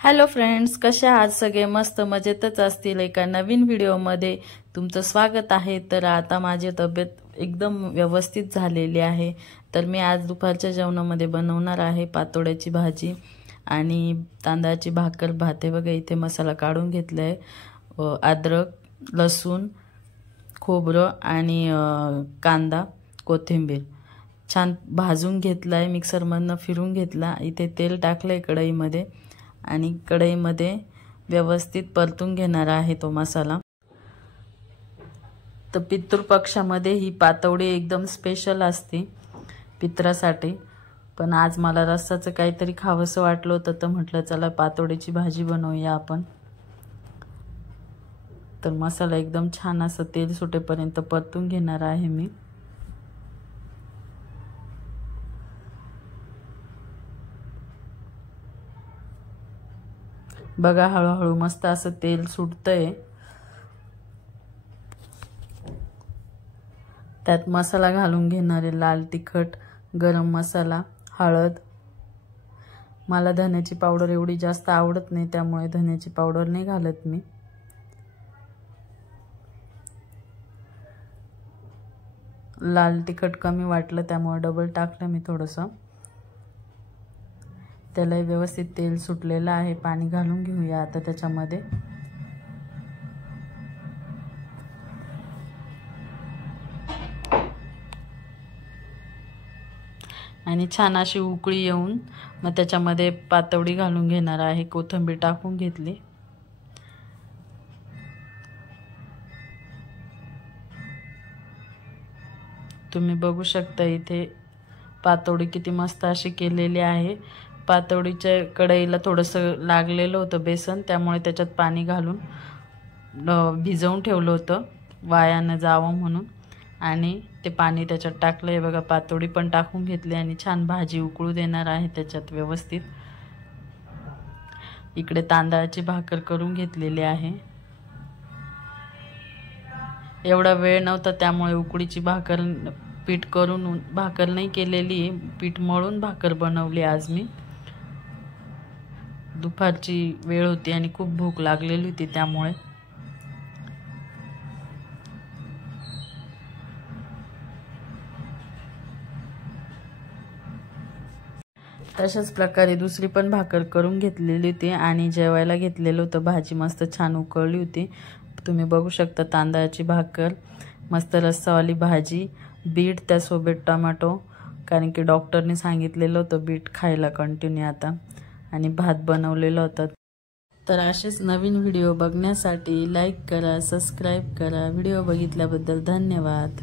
Hello friends, कसे आहात सगळे? मस्त मजेतच असतील। एका नवीन व्हिडिओमध्ये तुमचं स्वागत आहे। तर आता माझी तब्येत एकदम व्यवस्थित झालेली आहे। तर मी आज दुपारच्या जेवणामध्ये बनवणार आहे पातोड्याची भाजी आणि तांदळाची भाकर भात। हे बघा, इथे मसाला काढून घेतलाय। अद्रक, लसूण, खोबरं आणि कांदा, कोथिंबीर छान भाजून घेतलाय, मिक्सरमधनं फिरून घेतला। इथे तेल टाकलंय कढईमध्ये आणि कढईमध्ये व्यवस्थित परतून घेणार आहे तो मसाला। तर पितृपक्षामध्ये ही पातोडी एकदम स्पेशल असते पित्रासाठी। पण आज मला रस्साचं काहीतरी खावंसं वाटलं होतं, तर म्हटलं चला पातोडीची भाजी बनवूया आपण। तर मसाला एकदम छान असं तेल सुटेपर्यंत परतून घेणार आहे मी। बघा, हळूहळू मस्त असं तेल सुटतंय। त्यात मसाला घालून घेणारे लाल तिखट, गरम मसाला, हळद। मला धन्याची पावडर एवढी जास्त आवडत नाही, त्यामुळे धन्याची पावडर नाही घालत मी। लाल तिखट कमी वाटलं त्यामुळे डबल टाकलं मी थोडंसं। त्याला व्यवस्थित तेल सुटलेलं आहे। पाणी घालून घेऊया आता त्याच्यामध्ये। आणि छान अशी उकळी येऊन मग त्याच्यामध्ये पातोडी घालून घेणार आहे। कोथिंबीर टाकून घेतली। तुम्ही बघू शकता इथे पातोडी किती मस्त अशी केलेली आहे। पातोडीच्या कढईला थोडंसं लागलेलं होतं बेसन, त्यामुळे त्याच्यात पाणी घालून भिजवून ठेवलं होतं वाया न जावं म्हणून। आणि ते पाणी त्याच्यात टाकलं आहे बघा। पातोडी पण टाकून घेतली आणि छान भाजी उकळू देणार आहे त्याच्यात व्यवस्थित। इकडे तांदळाची भाकर करून घेतलेली आहे। एवढा वेळ नव्हता त्यामुळे उकडीची भाकर पीठ करून भाकर नाही केलेली, पीठ मळून भाकर बनवली आज मी। दुपारची वेळ होती आणि खूप भूक लागलेली होती त्यामुळे। तशाच प्रकारे दुसरी पण भाकर करून घेतलेली होती आणि जेवायला घेतलेलं होतं। भाजी मस्त छान उकळली होती। तुम्ही बघू शकता तांदळाची भाकर, मस्त रस्सावाली भाजी, बीट त्यासोबत टोमॅटो, कारण की डॉक्टरने सांगितलेलं होतं बीट खायला कंटिन्यू आता, आणि भात बनवलेलं होतं। तर असेच नवीन व्हिडिओ बघण्यासाठी लाईक करा, सबस्क्राईब करा। व्हिडिओ बघितल्याबद्दल धन्यवाद।